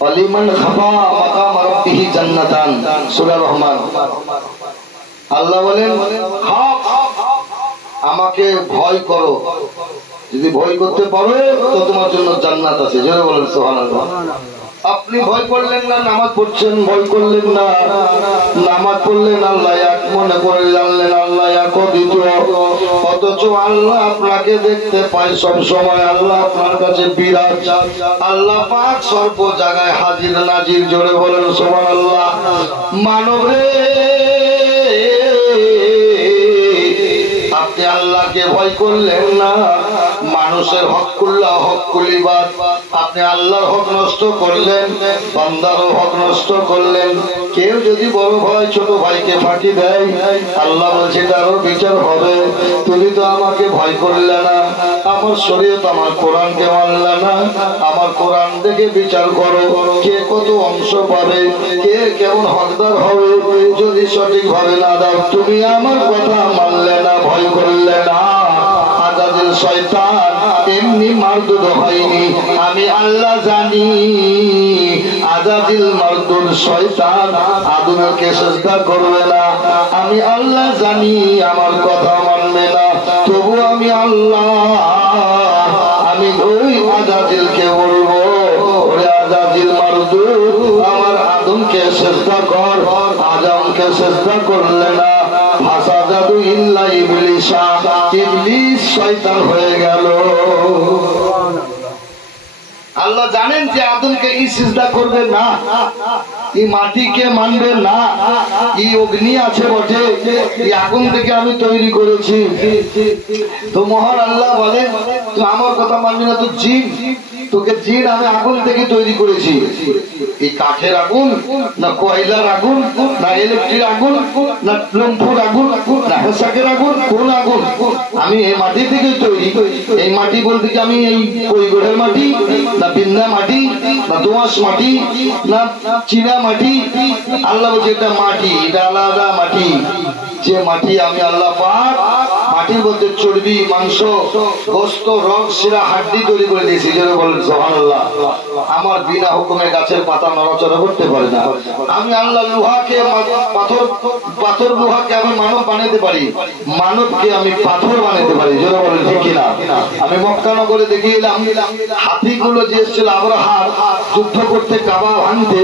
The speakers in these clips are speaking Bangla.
ওয়ালিমান খাফা মাকাম রাব্বিহি জান্নাতান, সূরা রহমান। আল্লাহ বলেন আমাকে ভয় করো, যদি ভয় করতে পারো তো তোমার জন্য জান্নাত আছে। জোরে বলেন সুবহানাল্লাহ। আপনি ভয় করলেন না, নামাজ পড়ছেন, ভয় করলেন না, নামাজ পড়লেন, আল্লাহ এক মনে করে জানলেন আল্লাহ এক দ্বিতীয়, অথচ আল্লাহ আপনাকে দেখতে পায় সব সময়, আল্লাহ আপনার কাছে বিরাজ, আল্লাহ পাক সর্ব জায়গায় হাজির নাজির। জোরে বলেন সুবহানাল্লাহ। মানব রে, আপনি আল্লাহকে ভয় করলেন না, মানুষের হকুল্লাহ হকুলিবাদ, আপনি আল্লাহর হক নষ্ট করলেন, বান্দারও হক নষ্ট করলেন। কেউ যদি বড় ভাই ছোট ভাইকে ফাঁকি দেয়, আল্লাহ বলছে তারও বিচার হবে। তুমি তো আমাকে ভয় করলে না, আমার শরীয়ত আমার কোরআনকে মানলে না, আমার কোরআন দেখে বিচার করো, কে কত অংশ পাবে, কে কেমন হকদার হবে। যদি সঠিক ভাবে না দাও, তুমি আমার কথা মানলে না, ভয় করলে না। আজাজিল শয়তান এমনি মারদুদ হয়নি, আমি আল্লাহ জানি। আজাজিল মারদুদ শয়তান আদমকে সিজদা করবে না, আমি আল্লাহ জানি। আমার কথা মানবে না, তবু আমি আল্লাহ, আমি ওই আজাজিলকে বলবো, ওরে আজাজিল মারদুদ আমার আদমকে সিজদা কর। আদমকে সিজদা করলে না, ফাসাদাতু ইল্লা ইবলিসা, ইবলিস শয়তান হয়ে গেল। আল্লাহ জানেন যে আদমকে এই সিজদা করবে না, এই মাটিকে মানবে না, এই অগ্নি আছে বটে, এই আগুন থেকে আমি তৈরি করেছি। তো মহান আল্লাহ বলে তুই আমার কথা মানবি না, তো জিন, তোকে জিন আমি আগুন থেকে তৈরি করেছি। এই কাঠের আগুন না কয়লার আগুন না ইলেকট্রিক আগুন না লম্ফুর আগুন না হেসাকের আগুন, কোন আগুন? আমি এই মাটি থেকে তৈরি। এই মাটি বলতে কি আমি এই কৈগড়ের মাটি না বিন্দা মাটি না দোআঁশ মাটি না চীনা মাটি? আল্লাহ বলছে এটা মাটি, এটা আলাদা মাটি। যে মাটি আমি আল্লাহ পাক মাটির মধ্যে চর্বি, মাংস, গোস্ত, রগ, শিরা, হাড্ডি তৈরি করে দিয়েছি। যেন বলেন সুবহানাল্লাহ। আমার বিনা হুকুমে গাছের পাতা নড়াচড়া করতে পারে না। আমি আল্লাহ লোহাকে পাথর লোহাকে আমি মানব বানাতে পারি, মানবকে আমি পাথর বানাতে পারি। যেন বলেন ঠিক কিনা? আমি মক্কা নগরে দেখে এলাম, হাতিগুলো যে এসেছিল আবরাহা যুদ্ধ করতে, কাবা ভাঙতে,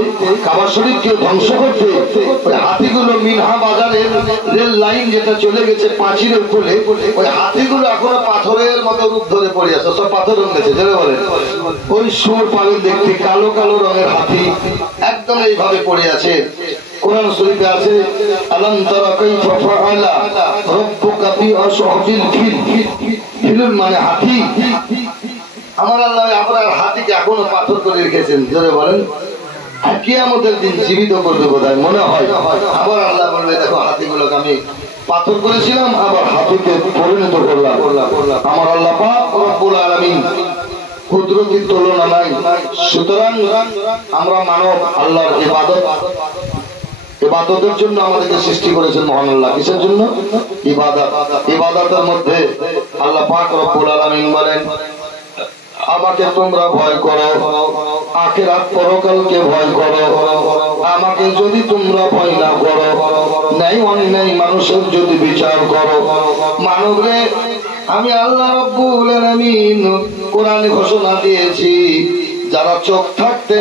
কাবা শরীফকে ধ্বংস করতে, ওই হাতিগুলো মিনহা বাজারের রেল লাইন যেটা চলে গেছে পাঁচিরের উপরে, ওই হাতিগুলো এখনো পাথরের মতো রূপ ধরে পড়ে আছে, সব পাথর রঙ গেছে। যেন বলেন ওই সুর পাগল দেখতে কালো কালো রঙের হাতি একদম এইভাবে পড়ে আছে। কোরআন শরীফে আছে আলাম তারা কাইফা ফাআলা রাব্বুকা বিআসহাবিল ফিল, ফিল মানে হাতি। আমার আল্লাহ আপনার হাতিকে এখনো পাথর করে রেখেছেন। জোরে বলেন কিয়ামতের দিন জীবিত করবে কোথায় মনে হয়। আবার আল্লাহ বলবে দেখো হাতিগুলোকে আমি পাথর করেছিলাম, আবার হাতিকে পরিণত করলাম। আমার আল্লাহ পাক রব্বুল আলামিন কুদরতের তুলনা নাই। সুতরাং আমরা মানব আল্লাহর ইবাদতের জন্য আমাদেরকে সৃষ্টি করেছেন মহান আল্লাহ। কিসের জন্য? ইবাদত। ইবাদতের মধ্যে আল্লাহ পাক রব্বুল আলামিন বলেন আমাকে তোমরা ভয় করো, আখিরাত পরকালকে ভয় করো। আমাকে যদি তোমরা ভয় না করো, ন্যায় অন্যায় মানুষের যদি বিচার করো, মানবরে আমি আল্লাহ রব্বুল আলামিন কোরআনে ঘোষণা দিয়েছি, যারা চোখ থাকতে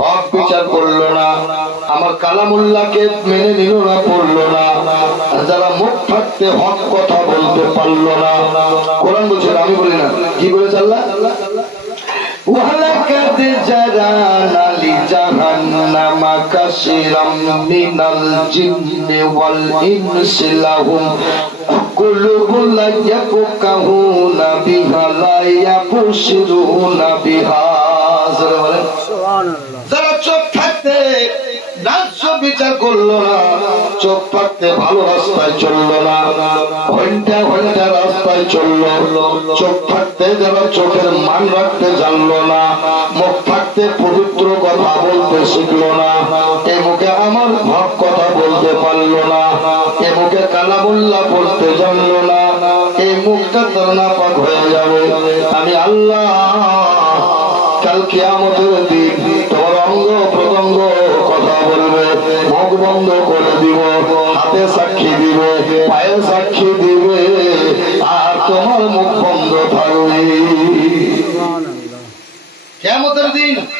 হক বিচার করলো না, আমার কালামুল্লাহকে মেনে নিল না, পড়লো না, যারা মুখ থাকতে হক কথা বলতে পারলো না। কোরআন বলছে, আমি বলি না, কি বলেছে আল্লাহ? ওয়ালাকাদ জারানা লিজাহান্নামা কাসীরাম মিনাল জিন্নি ওয়াল ইনসি লাহুম কুলুবুন লা ইয়াফকাহুনা বিহা লা ইয়াবসিরুনা বিহা। সুবহানাল্লাহ। যারা চোখ থাকতে ন্যায্য বিচার করলো না, চোখ থাকতে ভালো রাস্তায় চললো না, ঘন্টা ঘন্টা রাস্তায় চললো, চোখ থাকতে যারা চোখের মান রাখতে জানলো না, মুখ থাকতে পবিত্র কথা বলতে শিখলো না, এ মুখে আমার হক কথা বলতে পারলো না, এ মুখে কালামুল্লাহ পড়তে জানলো না, এই মুখটা তার নাপাক হয়ে যাবে। আমি আল্লাহ কাল কিয়ামতের দিন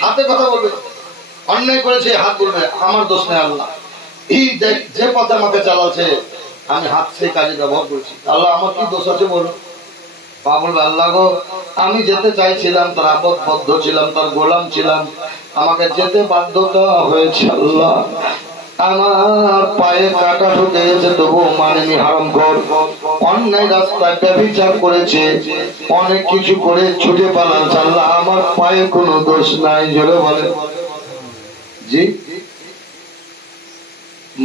হাতে কথা বলবে, অন্যায় করেছে হাত বলবে আমার দোষ নেই আল্লাহ, এই যে পথে আমাকে চালাচ্ছে আমি হাত সেই কাজে ব্যবহার করছি, আল্লাহ আমার কি দোষ আছে বলো? পা বলবে আল্লাহ গো আমি যেতে চাইছিলাম, তার আবদ্ধ ছিলাম, তার গোলাম ছিলাম, আমাকে যেতে বাধ্যতা হয়েছে আল্লাহ, আমার পায়ে কাটা ঢুকে গেছে তবুও মানেনি, হারামখোর অন্যায় রাস্তায় ব্যভিচার করেছে, অনেক কিছু করে ছুটে পালাচ্ছে, আল্লাহ আমার পায়ে কোনো দোষ নাই। জোরে বলে জি।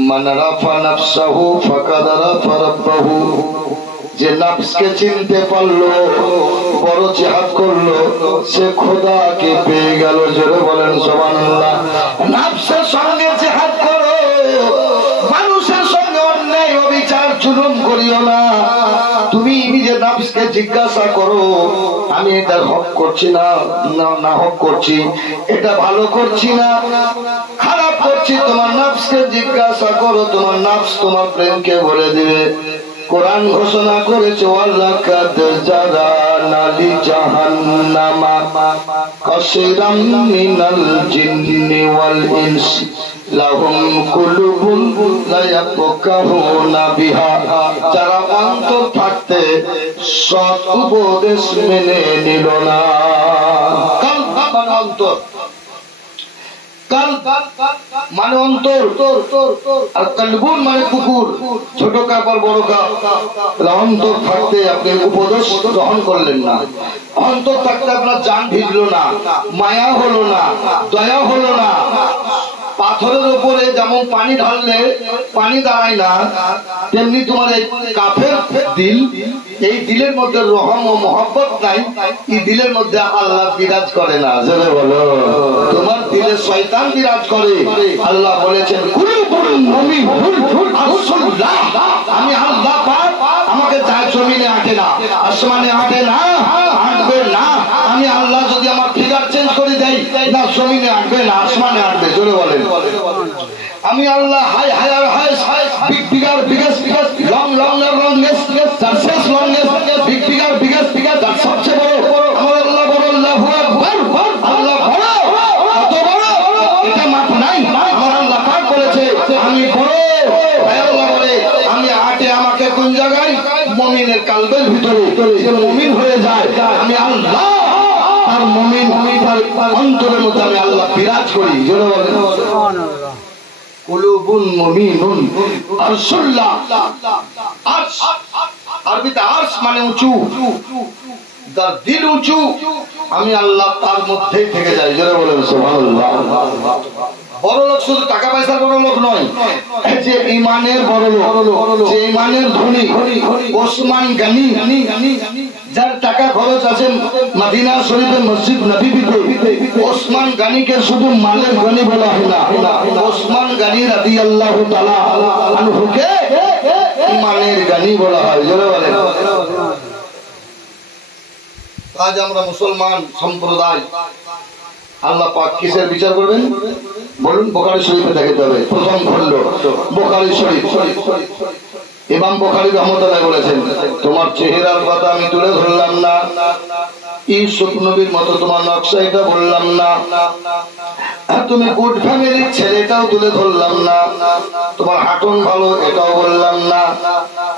মান রাফা নাফসাহু ফাকাদ রাফা রাব্বাহু, যে নফসকে চিনতে পারলো, বড় জিহাদ করলো, সে খোদাকে পেয়ে গেল। জোরে বলেন সুবহানাল্লাহ। নফসের সঙ্গে জিহাদ করো, মানুষের সঙ্গে অন্যায় অবিচার জুলুম করিও না। তুমি নিজে নফসকে জিজ্ঞাসা করো আমি এটা হক করছি না, না হক করছি, এটা ভালো করছি না খারাপ করছি, তোমার নফসকে জিজ্ঞাসা করো, তোমার নফস তোমার প্রেমকে বলে দিবে। কোরআন ঘোষণা করেছে ওয়ালাকাদ জারানা লি জাহান্নামা কাসীরাম মিনাল জিন্নি ওয়াল ইনসি লাহুম কুলুবুন লা ইয়াফকাহুনা বিহা, যারা অন্তর থাকতে সৎ উপদেশ মেনে নিল না। অন্তর মানে অন্তর, আর কলবুন মানে পুকুর, ছোট কাপ আর বড় কাপ। অন্তর থাকতে আপনি উপদেশ গ্রহণ করলেন না, অন্তর থাকতে আপনার জান ভিজলো না, মায়া হলো না, দয়া হলো না। পাথরের উপরে যেমন পানি ঢাললে পানি দাঁড়ায় না, তেমনি তোমার এই কাফের দিল, এই দিলের মধ্যে রহম ও মহব্বত নাই, এই দিলের মধ্যে আল্লাহ বিরাজ করে না। জোরে বলো। তোমার দিলে শয়তান বিরাজ করে। আল্লাহ বলেছেন আমি আল্লাহ পাক, আমাকে যায় জমিনে আঁটে না, আসমানে আঁটে না, আঁটবে না। আমি আল্লাহ যদি আমার ফিগার চেঞ্জ করে দেই, না জমিনে আঁটবে না আসমানে আঁটবে। জোরে বলেন। আমি আল্লাহ high higher high big figure biggest figure long long longest তার শেষ longest big figure biggest figure তার সবচেয়ে বড়। আমার আল্লাহ বড়, আল্লাহু আকবার, আল্লাহ বড়, কত বড় এটা মাপ নাই। আমার আল্লাহ পাক বলেছে আমি বড়। আল্লাহ বলে আমি আটে আমাকে কোন জায়গায়? মুমিনের কালবের ভিতরে। যে মুমিন হয়ে যায় আমি আল্লাহ আর মুমিন তার অন্তরের মধ্যে আমি আল্লাহ বিরাজ করি। জোরে বলেন সুবহানাল্লাহ। কুলুবুন মুমিনুন আরশুল্লাহ, আরশ আরবিতে আরশ মানে উঁচু, যার দিল উঁচু আমি আল্লাহ তার মধ্যেই থেকে যাই। জোরে বলেন সুবহানাল্লাহ। বড় লোক শুধু টাকা পয়সার বড় লোক নয়, যে ইমানের বড় লোক, যে ইমানের ধনী। ওসমান গনি, যার টাকা খরচ আছে মদিনা শরীফে মসজিদ নববীতে, ওসমান গনিকে শুধু মালের গনি বলা হয় না, ওসমান গনি রাদিয়াল্লাহু তাআলা আনহুকে ইমানের গনি বলা হয়। জোরে বলেন। আজ আমরা মুসলমান সম্প্রদায় আল্লাহ পাক কিসের বিচার করবেন বলুন? বুখারী শরীফে দেখাতে হবে প্রথম খণ্ড বুখারী শরীফ। ইমাম বুখারী রাহমাতুল্লাহ বলেছেন তোমার চেহারার কথা আমি তুলে ধরলাম না, ইউসুফ নবীর মতো তোমার নকশা এটা বললাম না, তুমি গুড ফ্যামিলির ছেলেটাও তুলে ধরলাম না, তোমার হাঁটুন ভালো এটাও বললাম না।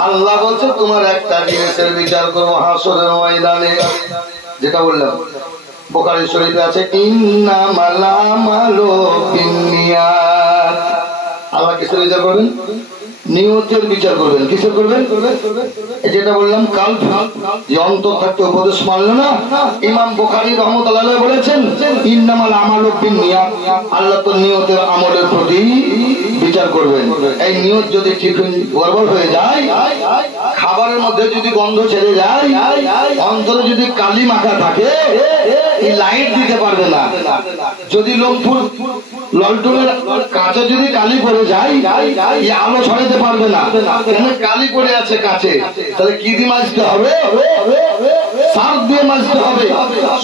আল্লাহ বলছে তোমার একটা জিনিসের বিচার করবো হাসরের ময়দানে, যেটা বললাম বুখারী শরীফে আছে ইন্নামাল আমালু বিন্নিয়াত। আল্লাহ কিসের বিচার করবেন? নিয়তের বিচার করবেন। কিসের করবেন? যেটা বললাম কাল যে অন্তর থাকতে উপদেশ মানলো না। ইমাম বুখারী রাহমাতুল্লাহ আলাইহি বলেছেন ইন্নামাল আমালু বিন্নিয়াত, আল্লাহ তো নিয়তের আমলের প্রতি বিচার করবেন। এই নিয়ত যদি ঠিক গড়বড় হয়ে যায়, খাবারের মধ্যে যদি গন্ধ ছেড়ে যায়, অন্তরে যদি কালি মাখা থাকে, এই লাইট দিতে পারবে না। যদি লম্ফুর ললটনের কাছে যদি কালি পড়ে যায়, এই আলো ছড়াতে পারবে না, কেন কালি পড়ে আছে কাছে। তাহলে কি দিয়ে মাজতে হবে? সার্ফ দিয়ে মাজতে হবে,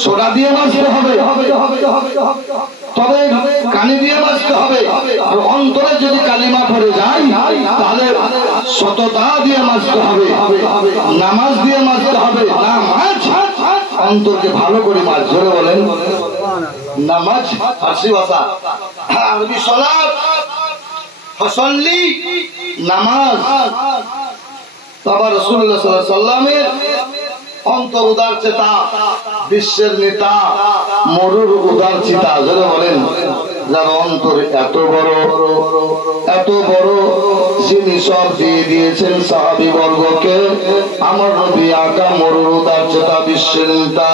সোডা দিয়ে মাজতে হবে, তবে কালি দিয়ে মাজতে হবে। আর অন্তরে যদি কালিমা পড়ে যায়, তাহলে সততা দিয়ে মাজতে হবে, নামাজ দিয়ে মাজতে হবে। নামাজ অন্তরকে ভালো করে মাছ। জোরে বলেন। নামাজ ফার্সি ভাষা, আরবি সালাত, ফসল্লি নামাজ। বাবা রাসূলুল্লাহ সাল্লাল্লাহু আলাইহি ওয়াসাল্লামের অন্তর উদার চেতা, বিশ্বের নেতা, মরুর উদার চিতা, যারা বলেন যার অন্তর এত বড়, যিনি সব দিয়ে দিয়েছেন সাহাবী বর্গকে। আমার নবী আকা মরুর উদার চেতা, বিশ্বের নেতা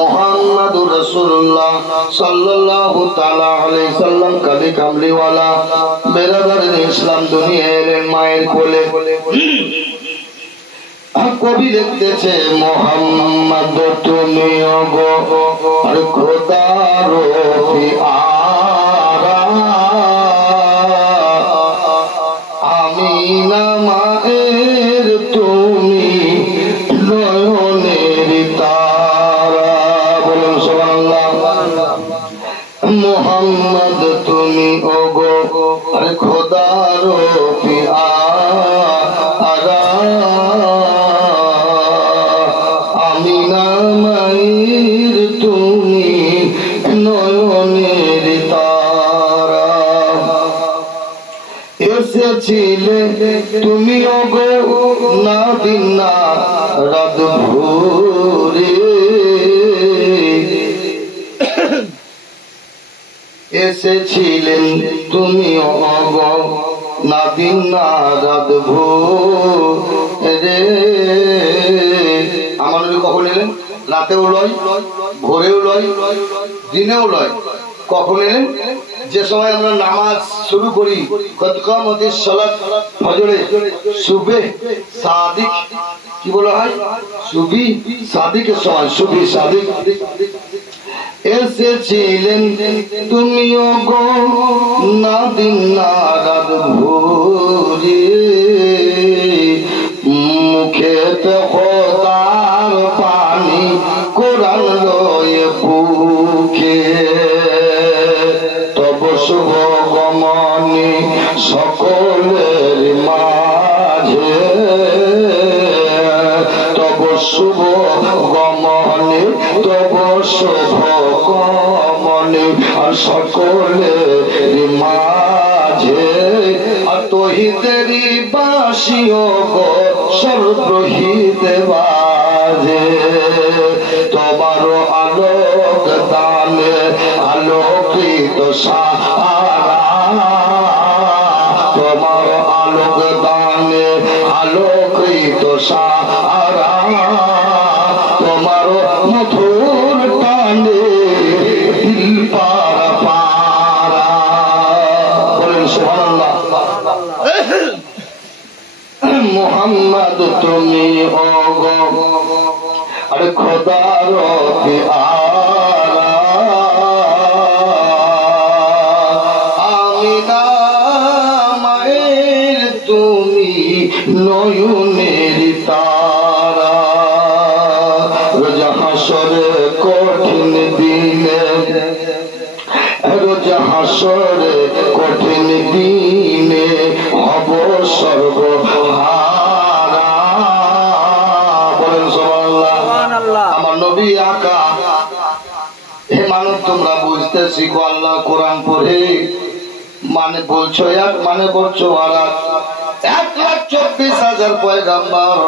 মুহাম্মদুর রাসূলুল্লাহ সাল্লাল্লাহু তাআলা আলাইহি সাল্লাম কালি কামলিওয়ালা বেরাদার ইসলাম দুনিয়া এলেন মায়ের কোলে। কবি লিখতেছে মোহাম্মদ তুমি ওগো আর খোদার পিয়ারা, আমিনা মায়ের তুমি নয়নের তারা। বলুন সুবহানাল্লাহ। মোহাম্মদ তুমি ওগো আর খোদার পিয়ারা, আমিনা মায়ের তুমি নয়নের তারা। এসেছিলে তুমি ওগো না দিন না রাত ভোরে, এসেছিলেন তুমি ওগো না দিন না রাত ভোরে। আমার নবী কখন এলেন? রাতেও লয়, ভোরেও লয়, দিনেও লয়। কখন এলেন? যে সময় আমরা নামাজ শুরু করি, কদ কামাতিস সালাত, ফজরে সুবহে সাদিক, কি বলা হয়? সুবহি সাদিকের সময়, সুবহি সাদিক। এসেছিলেন তুমি ওগো না দিন না রাত ভোরে, মুখেতে খোদার পানি কোরআন রয়ে বুকে, তব শুভ গমনে সকলের মাঝে, তব শুভ গমনে তব শুভ গমনে সকলের মাঝে, তহিদেরি বাসিও গো সর্বহিতে বাজে, তোমার আলোক দানে আলোকিত সারা, তোমার আলোক দানে আলোকিত সারা, তোমার মধুর টানে দিল পারা পারা। বলেন সুবহানাল্লাহ। মোহাম্মদ তুমি ওগো আর খোদার পিয়ারা, আমিনা মায়ের তুমি নয়নের তারা। রোজ হাসরে কঠিন দিনে, রোজ হাসরে কঠিন দিনে হব সর্বহারা। বলেন সুবহানাল্লাহ। আমার নবী আকা, হে মানব তোমরা বুঝতে শিখো, আল্লাহ কোরআন পড়ে মানে বলছো এক, মানে বলছো আর 1,24,000 পয়গাম্বর,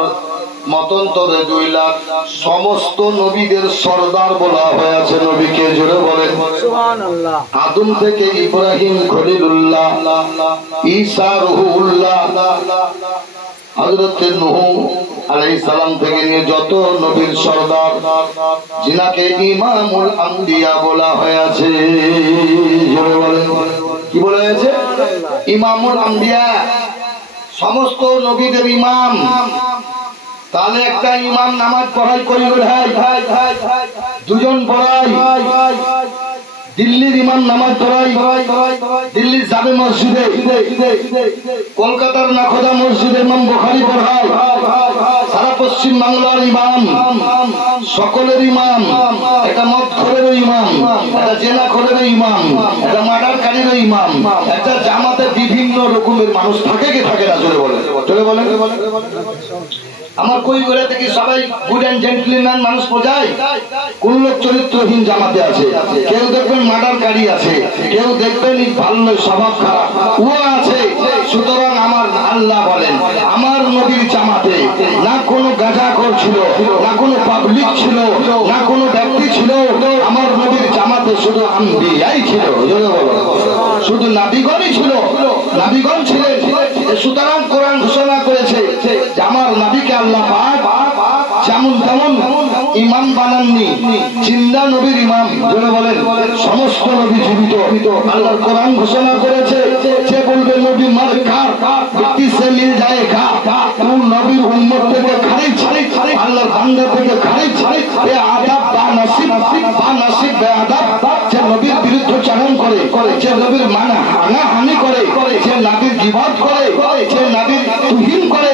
মতন্তরে 2 লাখ, সমস্ত নবীদের সরদার বলা হয়েছে নবীকে। জোরে বলেন সুবহানাল্লাহ। আদম থেকে ইব্রাহিম খলিলুল্লাহ, ঈসা রুহুল্লাহ, হযরত নূহ আলাইহিস সালাম থেকে নিয়ে যত নবীর সরদার, যিনাকে ইমামুল আম্বিয়া বলা হয়েছে। জোরে বলেন কি বলা হয়েছে? ইমামুল আম্বিয়া, সমস্ত নবীদের ইমাম। তাহলে একটা ইমাম নামাজ পড়াই করি ভাই, দুজন পড়াই। দিল্লির ইমাম নামাজ পড়াই দিল্লির জামে মসজিদে, কলকাতার নাখোদা মসজিদে ইমাম বুখারী পড়ায়, সারা পশ্চিম বাংলার ইমাম, সকলের ইমাম। একটা মদখোরেরও ইমাম, একটা জেনাখোরেরও ইমাম, একটা মার্ডারকারীরও ইমাম। একটা জামাতে বিভিন্ন রকমের মানুষ থাকে কি থাকে না? জোরে বলে, জোরে বলে। আমার কই করে থেকে সবাই গুড এন্ড জেন্টলম্যান মানুষ বোঝায়, কোন লোক চরিত্রহীন জামাতে আছে, কেউ দেখবেন মার্ডারকারী আছে, কেউ দেখবেন ভালো স্বভাব খারাপ ও আছে। সুতরাং আমার আল্লাহ বলেন আমার নবীর জামাতে না কোনো গাঁজাখোর ছিল, না কোনো পাবলিক ছিল, না কোনো ব্যক্তি ছিল। আমার নবীর জামাতে শুধু আম্বিয়াই ছিল, শুধু নাবিগণই ছিল, নাবিগণ ছিলেন। সুতরাং কোরআন ঘোষণা করেছে যে আমার নবীকে আল্লাহ পাক যেমন তেমন ইমাম বানাননি, জিন্দা নবীর ইমাম বলে বলেন সমস্ত নবী জীবিত। আল্লাহর কোরআন ঘোষণা করেছে যে বলবে নবী মার কার ব্যক্তি সে মিল যায়গা, তু নবীর উম্মত থেকে খারিজ, আল্লাহর বান্দা থেকে খারিজ। এ আদাব বা নসিব বে আদাব, যে নবীর বিরুদ্ধাচরণ করে, যে নবীর হানি করে, যে নবীর গীবত করে, যে নবীর তুহিন করে,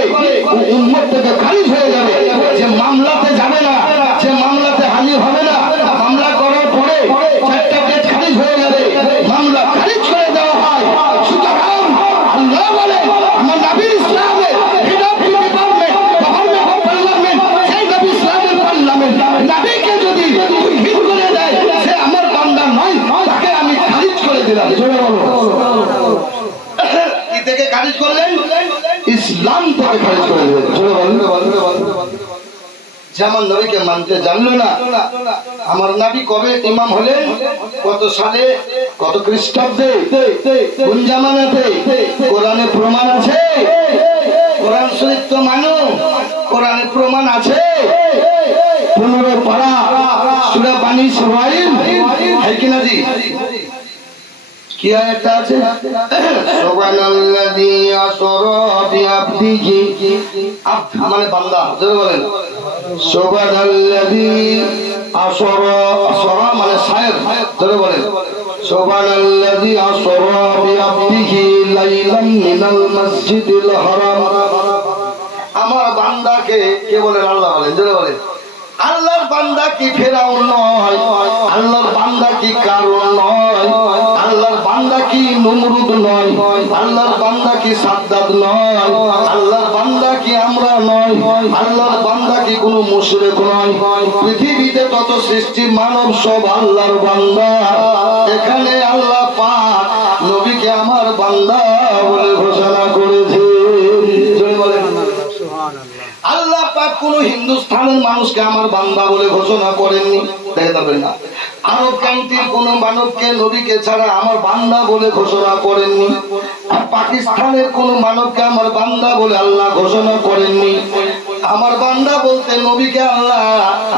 উম্মত থেকে খারিজ হয়ে যাবে। যে মামলাতে যাবে না, যে মামলাতে হাজির হবে না, মামলা করার পরে চারটা কেস খারিজ হয়ে যাবে, মামলা খারিজ করে দেওয়া হয়। সুতরাং আল্লাহ বলে আমার নবীর ইসলামের head of department, government of parliament, সেই নবী ইসলামের পার্লামেন্ট নবীকে যদি তুহিন করে দেয় সে আমার বান্দা নয়, তাকে আমি খারিজ করে দিলাম। জোরে বলো, কি থেকে খারিজ করলেন? ইসলাম থেকে খারিজ করে দিলেন। জোরে বলো, যে আমার নবীকে মানতে জানলো না। আমার নবী কবে ইমাম হলেন, কত সালে, কত খ্রিস্টাব্দে, কোন জামানাতে? কোরআনে প্রমাণ আছে, কোরআন শরীফ তো মানো, কোরআনে প্রমাণ আছে। 15 পারা সূরা বানী ইসরাঈল है कि ना जी? কি আয়াতটা আছে? সুবহানাল্লাযী আসরা বিআবদিহি, আবদ মানে বান্দা। জোরে বলেন সুবহানাল্লাযী আসরা, আসরা মানে শায়ের। জোরে বলেন সুবহানাল্লাযী আসরা বিআবদিহি লাইলাম মিনাল মসজিদিল হারাম। আমার বান্দাকে কে বলেন? আল্লাহ বলেন। জোরে বলেন আল্লাহর বান্দা কি ফেরাউন নয়, আল্লাহর বান্দা কি কারুন নয়, আল্লাহর বান্দা কি নমরুদ নয়, আল্লাহর বান্দা কি সাদ্দাত নয়, আল্লাহর বান্দা কি আমরা নয়, আল্লাহর বান্দা কি কোনো মুশরিক নয়। পৃথিবীতে তত সৃষ্টি মানব সব আল্লাহর বান্দা। এখানে আল্লাহ পাক নবীকে আমার বান্দা বলে ঘোষণা করেছে। আল্লাহ পাক কোন হিন্দুস্তানের মানুষকে আমার বান্দা বলে ঘোষণা করেননি, দেখতে পাবেন না। আরব কান্ট্রির কোন মানবকে নবীকে ছাড়া আমার বান্দা বলে ঘোষণা করেননি। আর পাকিস্তানের কোন মানবকে আমার বান্দা বলে আল্লাহ ঘোষণা করেননি। আমার বান্দা বলতে নবীকে আল্লাহ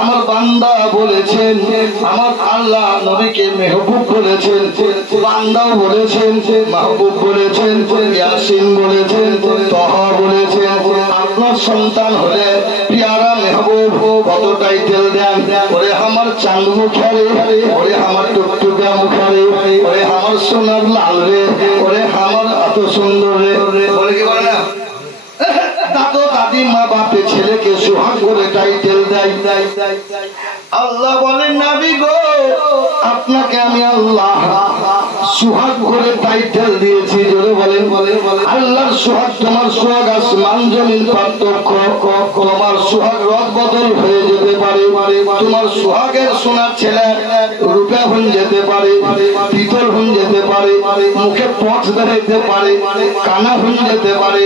আমার বান্দা বলেছেন। আমার আল্লাহ নবীকে মেহবুব বলেছেন, বান্দাও বলেছেন, মাহবুব বলেছেন, ইয়াসিন বলেছেন, তহা বলেছেন। আপনার সন্তান হলে পিয়ারা মেহবুব কত টাইটেল দেন, ওরে আমার চাঁদ মুখারে, ওরে আমার টুকটুকা মুখারে, ওরে আমার সোনার লাল রে, ওরে আমার এত সুন্দর রে, বলে কি বলে না? দাদু দাদি মা বাপে ছেলেকে সুহাগ করে টাইটেল দেয়। আল্লাহ বলেন নবী গো আপনাকে আমি আল্লাহ সুহাগ করে টাইটেল দিয়েছি। জোরে বলেন আল্লাহর সুহাগ, তোমার সুহাগ আসমান জমিন পার্থক্য। তোমার সুহাগ রদ বদল হয়ে যেতে পারে, তোমার সুহাগের সোনার ছেলে রূপে হয়ে যেতে পারে, পিতল হয়ে যেতে পারে, মুখে পথ দেখাইতে পারে, কানা হয়ে যেতে পারে,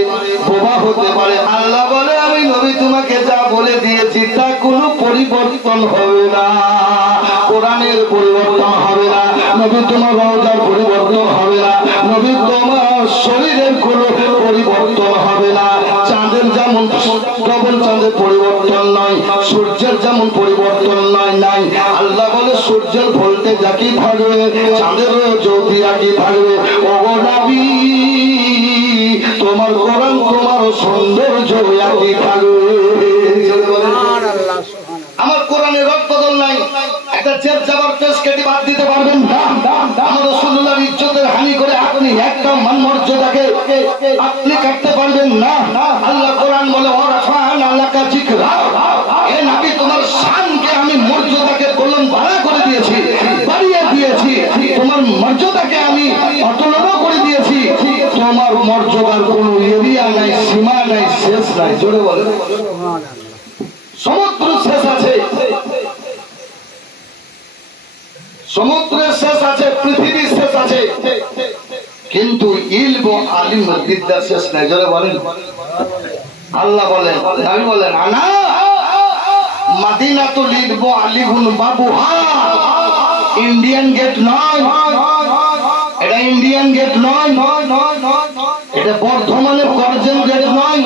বোবা হতে পারে। আল্লাহ বলে আমি নবী তোমাকে যা বলে দিয়েছি তা কোনো পরিবর্তন হবে না। কোরআনের পরিবর্তন হবে না, নবী তোমার রওজার পরিবর্তন হবে না, নবী তোমার শরীরের কোনো পরিবর্তন হবে না। চাঁদের যেমন ডবল চাঁদের পরিবর্তন নয়, সূর্যের যেমন পরিবর্তন নয় নাই। আল্লাহ বলে সূর্যের ভোল্টেজ একই থাকবে, চাঁদের জ্যোতি একই থাকবে। ওগো নবী তোমার কোরআন তোমার সৌন্দর্য একই থাকবে। আমার কোরআনের রদ বদল নাই। একটা জেদ জাবার পেশ কেটে বাদ দিতে পারবেন না। আমার রাসূলুল্লাহর ইজ্জতের হানি করে আপনি একটা মান মর্যাদাকে আপনি কাটতে পারবেন না। আল্লাহ কোরআন বলে ওয়ারাফা'না লাকা যিকরা, এ নবী তোমার শানকে আমি মর্যাদাকে বললাম বাড়া করে দিয়েছি, বাড়িয়ে দিয়েছি। তোমার মর্যাদাকে আমি অতুলনীয় করে দিয়েছি। তোমার মর্যাদার কোনো এরিয়া নাই, সীমা নাই, শেষ নাই। জোরে বলে সমুদ্র শেষ আছে, সমুদ্রের শেষ আছে, পৃথিবীর শেষ আছে, কিন্তু ইলম ও আলিম বিদ্যার শেষ নাই। জোরে বলেন। আল্লাহ বলেন, নবী বলেন, আনা মাদিনাতুল ইলম ওয়া আলিমুন বাবুহা। ইন্ডিয়ান গেট নয়, এটা ইন্ডিয়ান গেট নয়, এটা বর্ধমানের করজেন গেট নয়।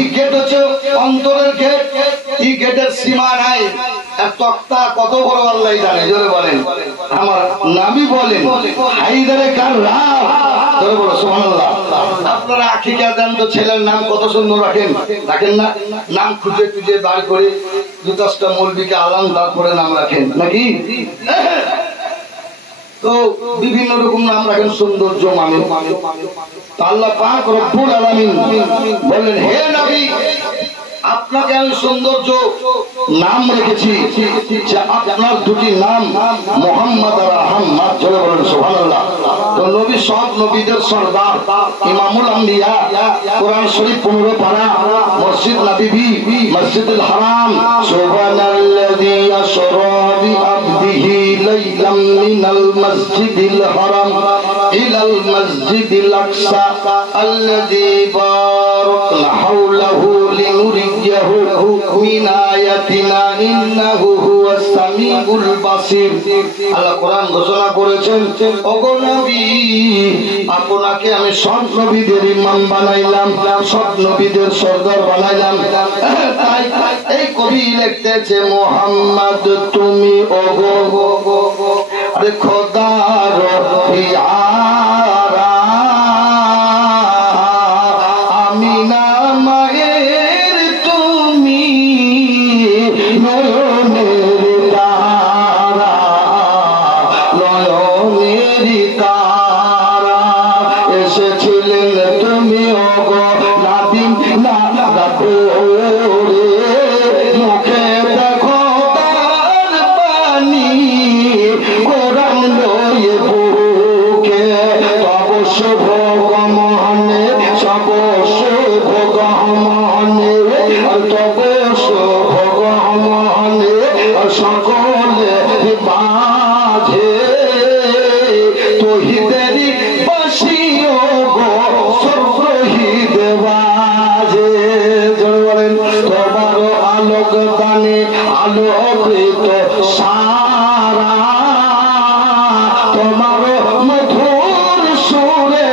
এই গেট হচ্ছে অন্তরের গেট। এই গেটের সীমা নাই। তক্তা কত বড় আল্লাহ জানে। জোরে বলেন। আমার নবী বলেন, হায়দারে কাররাম। জোরে বলো সুবহানাল্লাহ। আপনারা আকিকা দেন তো ছেলের নাম কত সুন্দর রাখেন, রাখেন না? নাম খুঁজে খুঁজে বার করে 2-10টা মৌলবীকে আলাম, তারপরে নাম রাখেন নাকি? তো বিভিন্ন রকম নাম রাখেন, সৌন্দর্য মানে। আল্লাহ পাক রব্বুল আলামিন বললেন, হে নবী, আপনাকে আমি সৌন্দর্য নাম রেখেছি যে আপনার দুটি নাম মুহাম্মদ আর আহমদ। জোরে বলেন সুবহানাল্লাহ। তো নবী সব নবীদের সরদার, ইমামুল আম্বিয়া। কোরআন শরীফ 15 পারা, মসজিদ নববী, মসজিদুল হারাম। সুবহানাল্লাযী আসরা বিআবদিহি লাইলাম মিনাল মসজিদিল হারাম ইলাল মসজিদিল আকসা আল্লাযী বারাকনা হাওলাহু লিনুরিয়াহু মিন আয়াতিনা ইন্নাহু হুয়াস সামিউল বাসীর। আল্লাহ কোরআন ঘোষণা করেছেন, ওগো নবী, আপনাকে আমি সব নবীদের ইমাম বানাইলাম, সব নবীদের সরদার বানাইলাম। তাই এই কবি লিখতেছে, মুহাম্মদ তুমি ওগো আরে খোদার পিয়ারা, আমিনা মায়ের তুমি নয়নের তারা, নয়নের তারা। এসেছিলেন তুমি ওগো নাদিম না রাতরে, মুখে দেখো তার পানি, কোরআন লয়ে বুকে। তব শুভ গমনে, সব শুভ গমনে, তব শুভ গমনে সকলে মাঝে তহিদেরি বাসিও গো সর্বহিদ বাজে। বলেন, তোমার আলোক দানে আলোকিত সারা, তোমার মধুর সুরে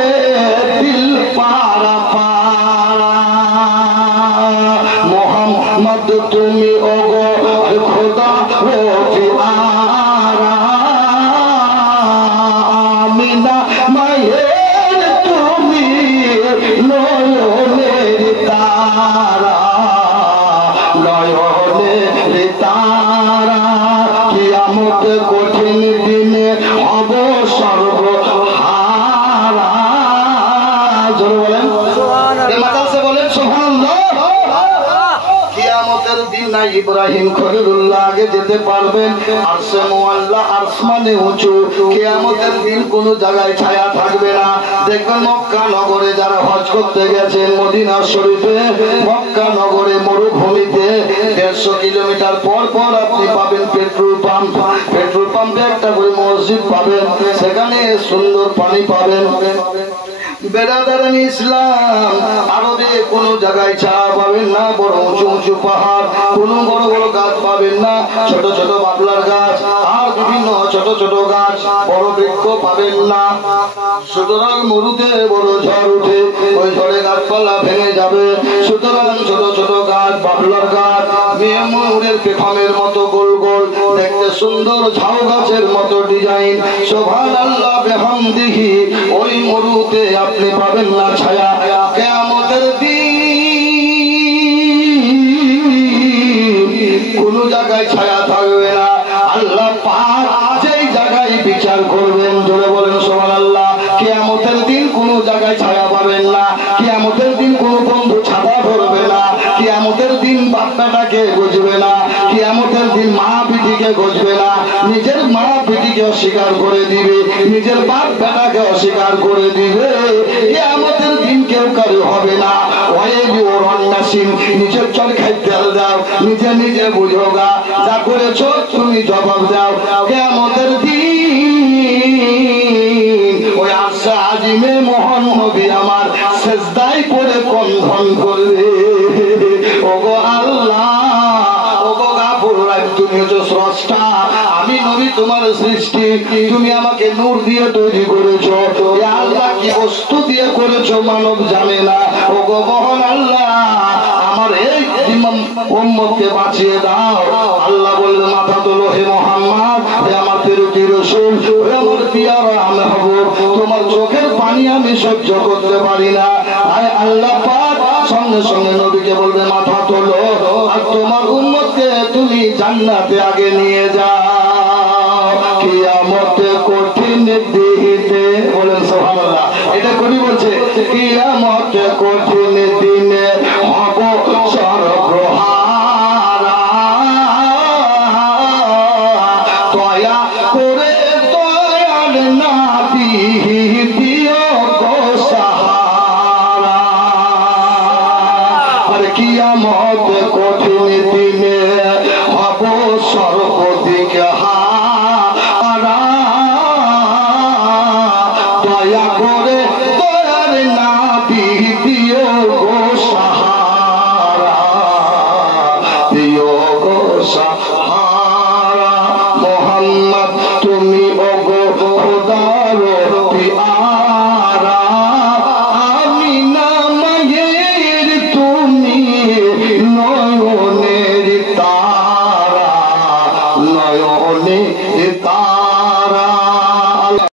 দিল পারা পারা। মুহাম্মদ তুমি ওগো খোদা পিয়ারা, আমিনা মায়ের তুমি নয়নের তারা, নয়নের তারা। কিয়ামত কঠিন দিনে হব সর্বহারা। জোরে বলেন সুবহানাল্লাহ। বলেন সুবহানাল্লাহ। কিয়ামতের দিন না ইব্রাহিম খলিলুল্লাহ আগে যেতে পারবেন। আরশে মুআল্লা, আরশ মানে উঁচু। কিয়ামতের দিন কোন জায়গায় ছায়া থাকবে না। দেখবেন মক্কা নগরে যারা হজ করতে গেছেন, মদিনা শরীফে, মক্কা নগরে মরুভূমিতে 150 কিলোমিটার পর পর আপনি পাবেন পেট্রোল পাম্প। পেট্রোল পাম্পে একটা করে মসজিদ পাবেন, সেখানে সুন্দর পানি পাবেন। বেরাদারান ইসলাম, আরবে কোন জায়গায় ছায়া পাবেন না, বড় উঁচু উঁচু পাহাড়, কোন বড় বড় গাছ পাবেন না, ছোট ছোট বাবলার গাছ আর বিভিন্ন ছোট ছোট গাছ, বড় বৃক্ষ পাবেন না। সুতরাং মরুতে বড় ঝড় উঠে, ওই ঝড়ে গাছপালা ভেঙে যাবে। সুতরাং ছোট ছোট গাছ, বাবলার গাছ, ময়ূরের পেখমের মতো গোল গোল, দেখতে সুন্দর, ঝাউ গাছের মতো ডিজাইন। সুবহানাল্লাহ বিহামদিহি। ওই মরুতে আপনি পাবেন না ছায়া। কিয়ামতের দিন কোন জায়গায় ছায়া থাকবে না। আল্লাহ পাক যেই জায়গায় বিচার করবেন, জোরে বলেন সুবহানাল্লাহ। কিয়ামতের দিন কোন জায়গায় ছায়া পাবেন না। কিয়ামতের দিন কোন বন্ধু ছাতা ধরবে না। কিয়ামতের দিন বাচ্চাটাকে বুঝবে না। কিয়ামতের দিন মা পিটিকে বুঝবে না। নিজের মা পিটিকে অস্বীকার করে দিবে, নিজের বাপ বেটাকে অস্বীকার করে দিবে। কিয়ামতের দিন কেউ কারো হবে না। ওয়াইলু রান্নাসিন চর খাইতে দাও, নিজে নিজে বুঝো গা, যা করেছো তুমি জবাব দাও। কিয়ামতের দিন ওই আরশে আজিমে মহান নবী আমার সিজদায় পড়ে কন্ধন করবে, ওগো আল্লাহ, ওগো গাফুর রাহিম, তুমি হচ্ছে স্রষ্টা, আমি নবী তোমার সৃষ্টি, তুমি আমাকে নূর দিয়ে তৈরি করেছো, আল্লাহ কি বস্তু দিয়ে করেছো মানব জানে না, ওগো মহান আল্লাহ আমার এই উম্মতকে বাঁচিয়ে দাও। আল্লাহ বলবে মাথা তোলো হে মুহাম্মদ, হে আমার প্রিয় রাসূল, হে আমার পিয়ারা মাহবুব, তোমার চোখের পানি আমি সহ্য করতে পারি না। আয় আল্লাহ পাক সঙ্গে সঙ্গে নবীকে বলবে মাথা তোলো, আর তোমার উম্মতকে তুমি জান্নাতে আগে নিয়ে যাও। কিয়ামতে কঠিন দিনে, বলেন সুবহানাল্লাহ, এটা কবি বলছে, কিয়ামতে কঠিন দিনে হব সর্বহারা, দয়া করে দয়ার নবী দিও গো সাহারা। আর কিয়ামতে কঠিন দিনে হব সর্বদিকে হারা, দয়া করে